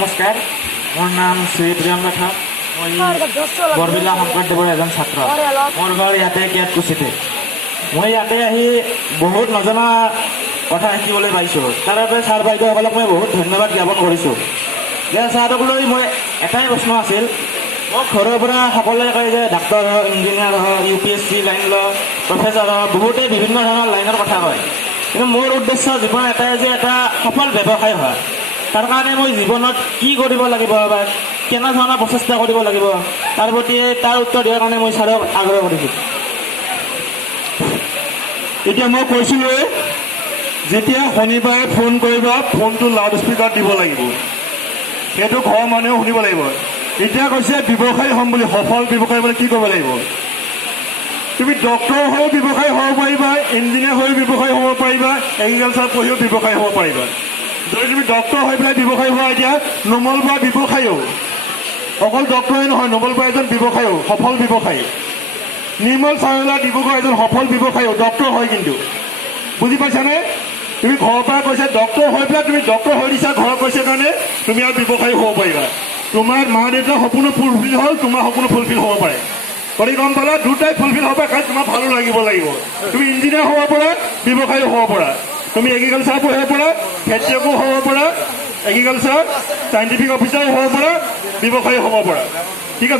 নমস্কাৰ, মোৰ নাম শ্ৰী প্ৰিয়ম ৰাঠা। মই বৰবিলা শংকৰদেৱৰ এজন ছাত্ৰ। মোৰ ঘৰ ইয়াতে কেয়াটকুছিতে। মই ইয়াতে আহি বহুত নজনা কথা শিকিবলৈ পাইছোঁ। তাৰ বাবে ছাৰ বাইদেউসকলক মই বহুত ধন্যবাদ জ্ঞাপন কৰিছোঁ। যে ছাৰক লৈ মই এটাই প্ৰশ্ন আছিল, মোক ঘৰৰ পৰা সকলোৱে কয় যে ডাক্তৰ হওক, ইঞ্জিনিয়াৰ হওক, UPSC লাইন ল, প্ৰফেচাৰ হওক, বহুতে বিভিন্ন ধৰণৰ লাইনৰ কথা কয়। কিন্তু মোৰ উদ্দেশ্য জীৱন এটাই যে এটা সফল ব্যৱসায় হয়। তাৰ কাৰণে মই জীৱনত কি কৰিব লাগিব বা কেনেধৰণৰ প্ৰচেষ্টা কৰিব লাগিব, তাৰ প্ৰতি তাৰ উত্তৰ দিয়াৰ কাৰণে মই ছাৰক আগ্ৰহ কৰিছোঁ। এতিয়া মই কৈছিলোঁৱে, যেতিয়া শনিবাৰে ফোন কৰিবা, ফোনটো লাউড স্পীকাৰত দিব লাগিব। সেইটো ঘৰৰ মানুহেও শুনিব লাগিব। এতিয়া কৈছে ব্যৱসায়ী হ'ম বুলি, সফল ব্যৱসায়ী বুলি কি কৰিব লাগিব? তুমি ডক্টৰ হৈও ব্যৱসায়ী হ'ব পাৰিবা, ইঞ্জিনিয়াৰ হৈও ব্যৱসায়ী হ'ব পাৰিবা, এগ্ৰিকালচাৰ পঢ়িও ব্যৱসায়ী হ'ব পাৰিবা। যদি তুমি ডক্টৰ হৈ পেলাই ব্যৱসায়ী হোৱা, এতিয়া নোমল বৰা ব্যৱসায়ীও, অকল ডক্টৰে নহয়, নোমল বৰা এজন ব্যৱসায়ীও, সফল ব্যৱসায়ী। নিৰ্মল চাৰিলা ডিব্ৰুগড় এজন সফল ব্যৱসায়ীও, ডক্টৰ হয়। কিন্তু বুজি পাইছানে? তুমি ঘৰৰ পৰা কৈছা ডক্টৰ হৈ পেলাই তুমি ডক্টৰ হৈ দিছা, ঘৰত কৈছে কাৰণে তুমি আৰু ব্যৱসায়ী হ'ব পাৰিবা। তোমাৰ মা দেউতাৰ সপোনো ফুলফিল হ'ল, তোমাৰ সপোনো ফুলফিল হ'ব পাৰে। গতিকে গম পালা, দুটাই ফুলফিল হ'ব পাৰে, কাৰণ তোমাৰ ভালো লাগিব। তুমি ইঞ্জিনিয়াৰ হ'ব পাৰা, ব্যৱসায়ী হ'ব পাৰা। তুমি এগ্ৰিকালচাৰ পঢ়িব পাৰা, খেতিয়কো হ'ব পাৰা, এগ্ৰিকালচাৰ চাইণ্টিফিক অফিচাৰো হ'ব পাৰা, ব্যৱসায়ী হ'ব পাৰা। ঠিক আছে।